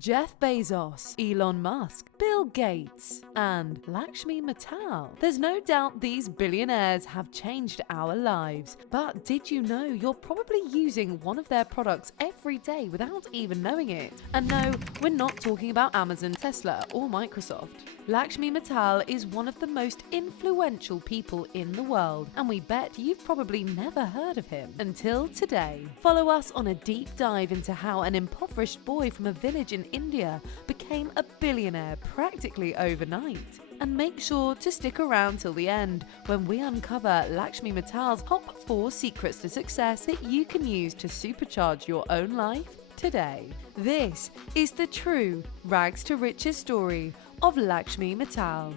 Jeff Bezos, Elon Musk, Bill Gates, and Lakshmi Mittal. There's no doubt these billionaires have changed our lives, but did you know you're probably using one of their products every day without even knowing it? And no, we're not talking about Amazon, Tesla, or Microsoft. Lakshmi Mittal is one of the most influential people in the world, and we bet you've probably never heard of him until today. Follow us on a deep dive into how an impoverished boy from a village in India became a billionaire practically overnight. And make sure to stick around till the end when we uncover Lakshmi Mittal's top 4 secrets to success that you can use to supercharge your own life today. This is the true rags to riches story of Lakshmi Mittal.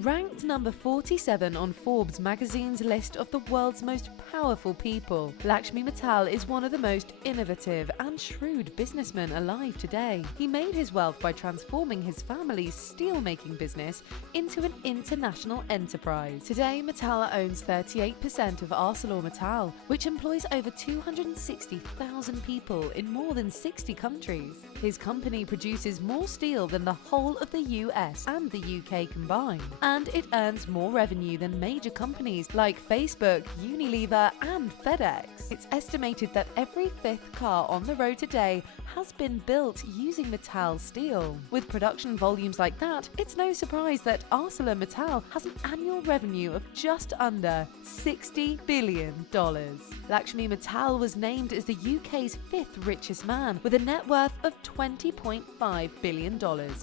Ranked number 47 on Forbes magazine's list of the world's most powerful people, Lakshmi Mittal is one of the most innovative and shrewd businessmen alive today. He made his wealth by transforming his family's steel-making business into an international enterprise. Today, Mittal owns 38% of ArcelorMittal, which employs over 260,000 people in more than 60 countries. His company produces more steel than the whole of the US and the UK combined, and it earns more revenue than major companies like Facebook, Unilever, and FedEx. It's estimated that every 5th car on the road today has been built using Mittal steel. With production volumes like that, it's no surprise that ArcelorMittal has an annual revenue of just under $60 billion. Lakshmi Mittal was named as the UK's 5th richest man with a net worth of $20.5 billion,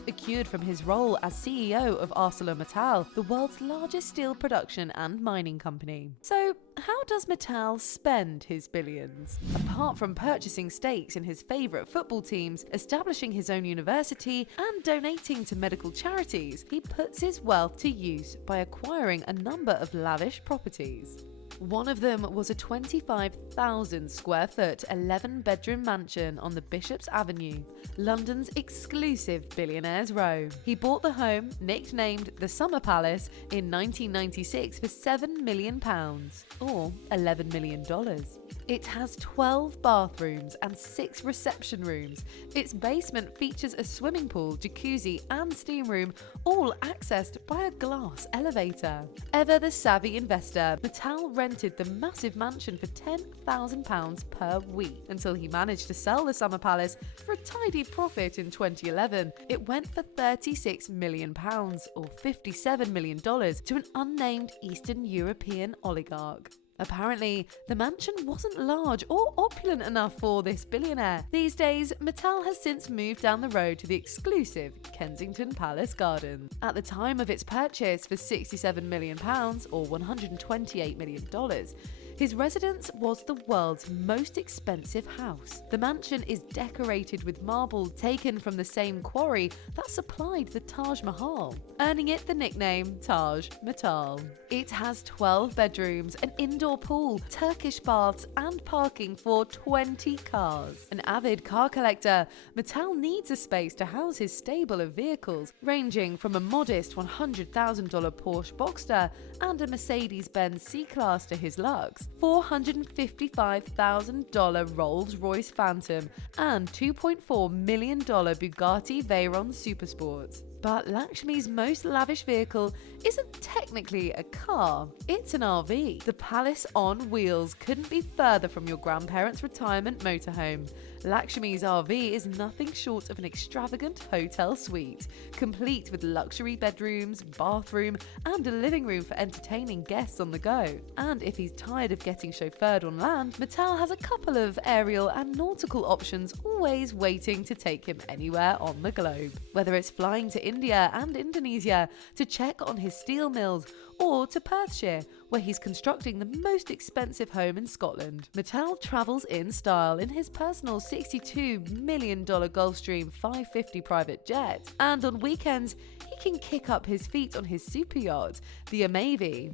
accrued from his role as CEO of ArcelorMittal, the world's largest steel production and mining company. So, how does Mittal spend his billions? Apart from purchasing stakes in his favourite football teams, establishing his own university, and donating to medical charities, he puts his wealth to use by acquiring a number of lavish properties. One of them was a 25,000 square foot, 11-bedroom mansion on the Bishop's Avenue, London's exclusive Billionaires Row. He bought the home, nicknamed the Summer Palace, in 1996 for £7 million, or $11 million. It has 12 bathrooms and 6 reception rooms. Its basement features a swimming pool, jacuzzi, and steam room, all accessed by a glass elevator. Ever the savvy investor, Mittal rented the massive mansion for £10,000 per week until he managed to sell the Summer Palace for a tidy profit in 2011. It went for £36 million, or $57 million, to an unnamed Eastern European oligarch. Apparently, the mansion wasn't large or opulent enough for this billionaire. These days, Mittal has since moved down the road to the exclusive Kensington Palace Gardens. At the time of its purchase for £67 million, or $128 million, his residence was the world's most expensive house. The mansion is decorated with marble taken from the same quarry that supplied the Taj Mahal, earning it the nickname Taj Mittal. It has 12 bedrooms, an indoor pool, Turkish baths, and parking for 20 cars. An avid car collector, Mittal needs a space to house his stable of vehicles, ranging from a modest $100,000 Porsche Boxster and a Mercedes-Benz C-Class to his luxe $455,000 Rolls-Royce Phantom and $2.4 million Bugatti Veyron Supersport. But Lakshmi's most lavish vehicle isn't technically a car, it's an RV. The palace on wheels couldn't be further from your grandparents' retirement motorhome. Lakshmi's RV is nothing short of an extravagant hotel suite, complete with luxury bedrooms, bathroom, and a living room for entertaining guests on the go. And if he's tired of getting chauffeured on land, Mittal has a couple of aerial and nautical options always waiting to take him anywhere on the globe. Whether it's flying to India and Indonesia to check on his steel mills, or to Perthshire, where he's constructing the most expensive home in Scotland. Mittal travels in style in his personal $62 million Gulfstream 550 private jet, and on weekends he can kick up his feet on his super yacht, the Amevi,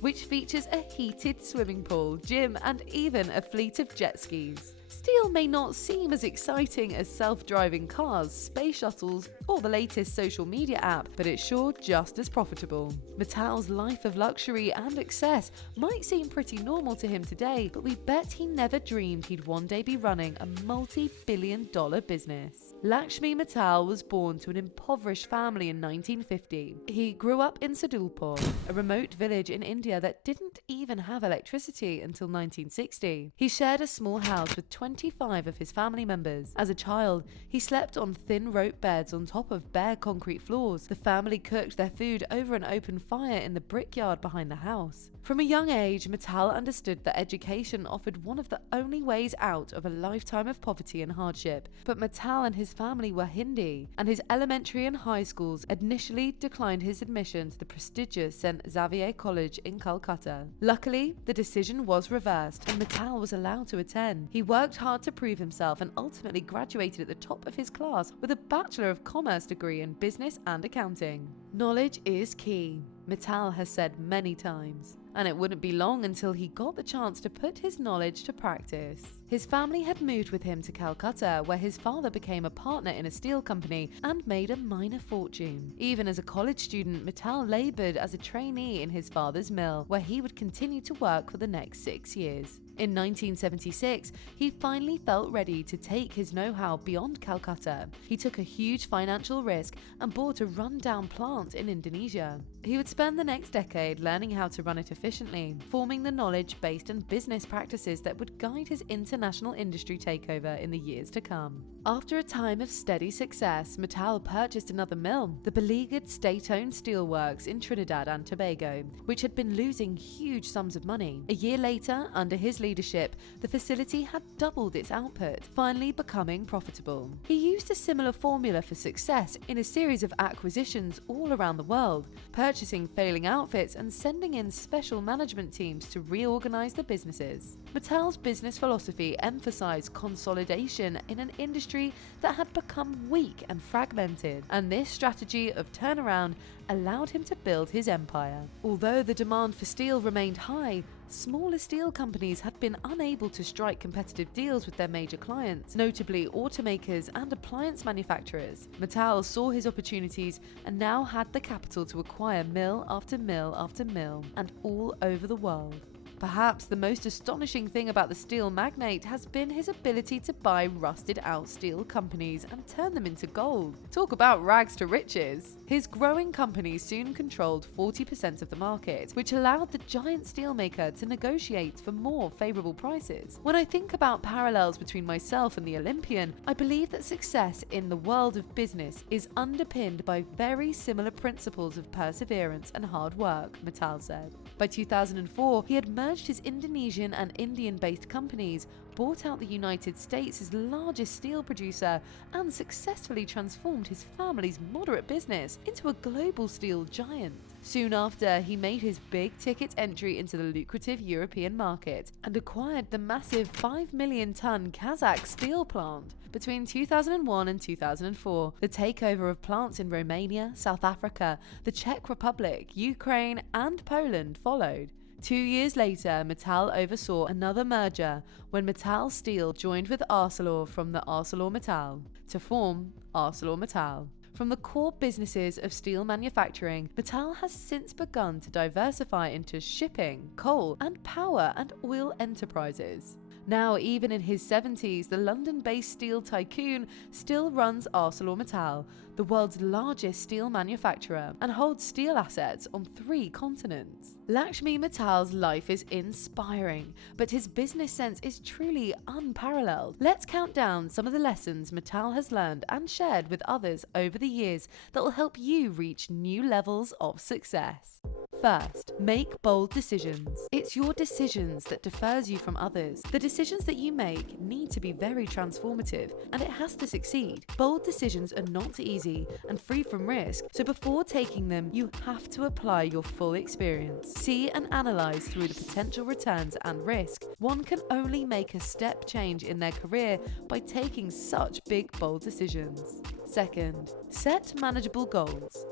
which features a heated swimming pool, gym, and even a fleet of jet skis. Steel may not seem as exciting as self-driving cars, space shuttles, or the latest social media app, but it's sure just as profitable. Mittal's life of luxury and excess might seem pretty normal to him today, but we bet he never dreamed he'd one day be running a multi-billion-dollar business. Lakshmi Mittal was born to an impoverished family in 1950. He grew up in Sadulpur, a remote village in India that didn't even have electricity until 1960. He shared a small house with 25 of his family members. As a child, he slept on thin rope beds on top of bare concrete floors. The family cooked their food over an open fire in the brickyard behind the house. From a young age, Mittal understood that education offered one of the only ways out of a lifetime of poverty and hardship. But Mittal and his family were Hindi, and his elementary and high schools initially declined his admission to the prestigious St. Xavier College in Calcutta. Luckily, the decision was reversed, and Mittal was allowed to attend. He worked hard to prove himself and ultimately graduated at the top of his class with a Bachelor of Commerce degree in business and accounting. Knowledge is key, Mittal has said many times, and it wouldn't be long until he got the chance to put his knowledge to practice. His family had moved with him to Calcutta, where his father became a partner in a steel company and made a minor fortune. Even as a college student, Mittal labored as a trainee in his father's mill, where he would continue to work for the next 6 years. In 1976, he finally felt ready to take his know-how beyond Calcutta. He took a huge financial risk and bought a run-down plant in Indonesia. He would spend the next decade learning how to run it efficiently, forming the knowledge-based and business practices that would guide his international industry takeover in the years to come. After a time of steady success, Mittal purchased another mill, the beleaguered state-owned steelworks in Trinidad and Tobago, which had been losing huge sums of money. A year later, under his leadership, the facility had doubled its output, finally becoming profitable. He used a similar formula for success in a series of acquisitions all around the world, purchasing failing outfits and sending in special management teams to reorganize the businesses. Mittal's business philosophy emphasized consolidation in an industry that had become weak and fragmented, and this strategy of turnaround allowed him to build his empire. Although the demand for steel remained high, smaller steel companies had been unable to strike competitive deals with their major clients, notably automakers and appliance manufacturers. Mittal saw his opportunities and now had the capital to acquire mill after mill after mill, and all over the world. Perhaps the most astonishing thing about the steel magnate has been his ability to buy rusted-out steel companies and turn them into gold. Talk about rags to riches! His growing company soon controlled 40% of the market, which allowed the giant steelmaker to negotiate for more favorable prices. When I think about parallels between myself and the Olympian, I believe that success in the world of business is underpinned by very similar principles of perseverance and hard work, Mittal said. By 2004, he had merged his Indonesian and Indian-based companies, bought out the United States' largest steel producer, and successfully transformed his family's moderate business into a global steel giant. Soon after, he made his big-ticket entry into the lucrative European market and acquired the massive 5 million-ton Kazakh steel plant. Between 2001 and 2004, the takeover of plants in Romania, South Africa, the Czech Republic, Ukraine, and Poland followed. 2 years later, Mittal oversaw another merger when Mittal Steel joined with Arcelor from the ArcelorMittal to form ArcelorMittal. From the core businesses of steel manufacturing, Mittal has since begun to diversify into shipping, coal, and power and oil enterprises. Now, even in his 70s, the London-based steel tycoon still runs ArcelorMittal, the world's largest steel manufacturer, and holds steel assets on 3 continents. Lakshmi Mittal's life is inspiring, but his business sense is truly unparalleled. Let's count down some of the lessons Mittal has learned and shared with others over the years that will help you reach new levels of success. First, make bold decisions. It's your decisions that differs you from others. The decisions that you make need to be very transformative, and it has to succeed. Bold decisions are not easy and free from risk, so before taking them, you have to apply your full experience. See and analyze through the potential returns and risk. One can only make a step change in their career by taking such big, bold decisions. Second, set manageable goals.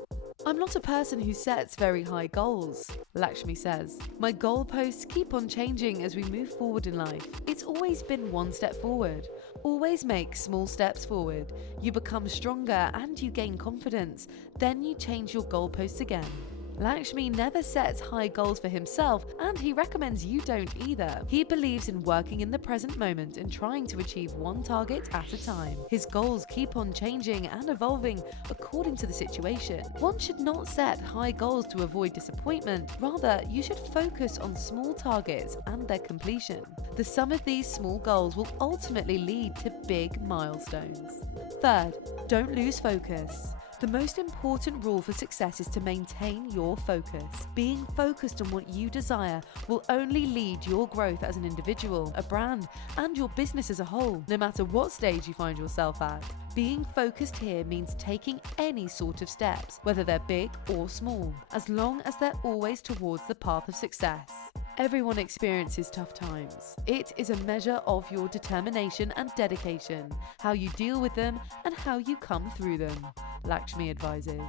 "I'm not a person who sets very high goals," Lakshmi says. "My goalposts keep on changing as we move forward in life. It's always been one step forward. Always make small steps forward. You become stronger and you gain confidence. Then you change your goalposts again." Lakshmi never sets high goals for himself, and he recommends you don't either. He believes in working in the present moment and trying to achieve one target at a time. His goals keep on changing and evolving according to the situation. One should not set high goals to avoid disappointment. Rather, you should focus on small targets and their completion. The sum of these small goals will ultimately lead to big milestones. Third, don't lose focus. The most important rule for success is to maintain your focus. Being focused on what you desire will only lead your growth as an individual, a brand, and your business as a whole, no matter what stage you find yourself at. Being focused here means taking any sort of steps, whether they're big or small, as long as they're always towards the path of success. Everyone experiences tough times. It is a measure of your determination and dedication, how you deal with them, and how you come through them, Lakshmi advises.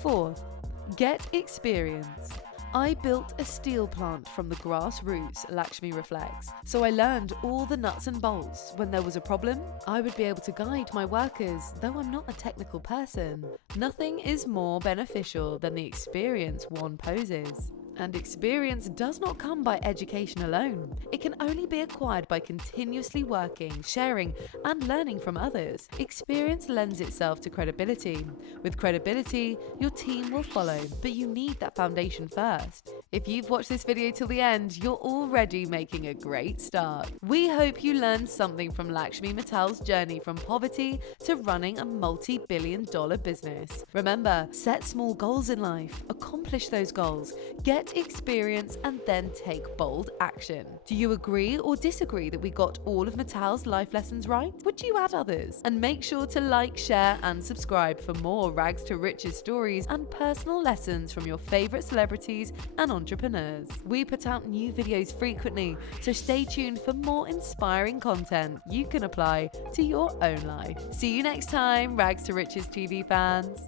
Fourth, get experience. "I built a steel plant from the grassroots," Lakshmi reflects. "So I learned all the nuts and bolts. When there was a problem, I would be able to guide my workers, though I'm not a technical person. Nothing is more beneficial than the experience one poses. And experience does not come by education alone. It can only be acquired by continuously working, sharing, and learning from others. Experience lends itself to credibility. With credibility, your team will follow, but you need that foundation first. If you've watched this video till the end, you're already making a great start. We hope you learned something from Lakshmi Mittal's journey from poverty to running a multi-billion-dollar business. Remember, set small goals in life, accomplish those goals, get experience, and then take bold action. Do you agree or disagree that we got all of Mittal's life lessons right? Would you add others? And make sure to like, share, and subscribe for more rags to riches stories and personal lessons from your favorite celebrities and entrepreneurs. We put out new videos frequently, so stay tuned for more inspiring content you can apply to your own life. See you next time, Rags to Riches TV fans.